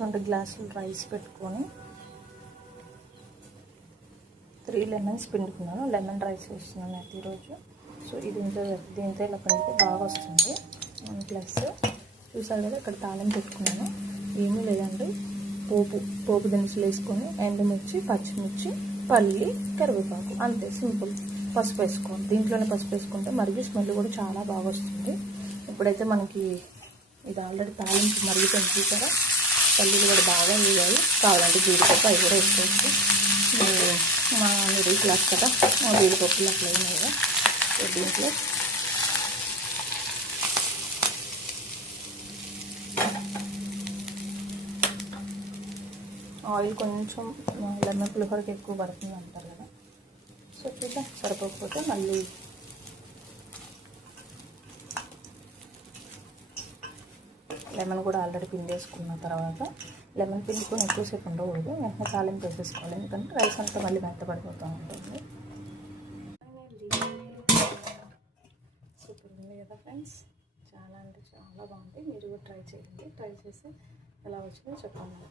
2 గ్లాసులు రైస్ పెట్టుకొని 3 lemons పిండుకున్నాను. Lemon rice వేస్తున్నాను అయితే ఈరోజు. సో ఇది దీంతో ఇలా పిండితే బాగా వస్తుంది. ప్లస్ చూసారు కదా ఇక్కడ తాళం పెట్టుకున్నాను. ఏమీ లేదండి, పోపు దినుసులు వేసుకొని ఎండుమిర్చి, పచ్చిమిర్చి, పల్లి, కరివేపాకు, అంతే సింపుల్. పసుపు వేసుకోవాలి, దీంట్లోనే పసుపు వేసుకుంటే మరిగి స్మెల్ కూడా చాలా బాగా వస్తుంది. ఇప్పుడైతే మనకి ఇది ఆల్రెడీ తాలింపు మరుగుతుంది చూసారా, పల్లీలు కూడా బాగా వేయాలి. కావాలంటే జీడిపప్పు అవి కూడా వేసుకోవచ్చు. మా మిడిల్ క్లాస్ కదా, మా జీడిపప్పులు అట్లా అయినాయి కదా. సో దీంట్లో ఆయిల్ కొంచెం లెమన్ పులిహోరకి ఎక్కువ పడుతుంది అంటారు కదా. సో చూద్దాం, సరిపోకపోతే మళ్ళీ లెమన్ కూడా ఆల్రెడీ పిండేసుకున్న తర్వాత లెమన్ పిండుకొని ఎక్కువసేపు ఉండకూడదు, వెంటనే తాలింపు వేసేసుకోవాలి. ఎందుకంటే రైస్ అంతా మళ్ళీ మెత్తపడిపోతూ ఉంటుంది. సూపర్ ఉంది కదా ఫ్రెండ్స్, చాలా అంటే చాలా బాగుంది. మీరు కూడా ట్రై చేయండి. ట్రై చేసి ఎలా వచ్చిందో చెప్పండి.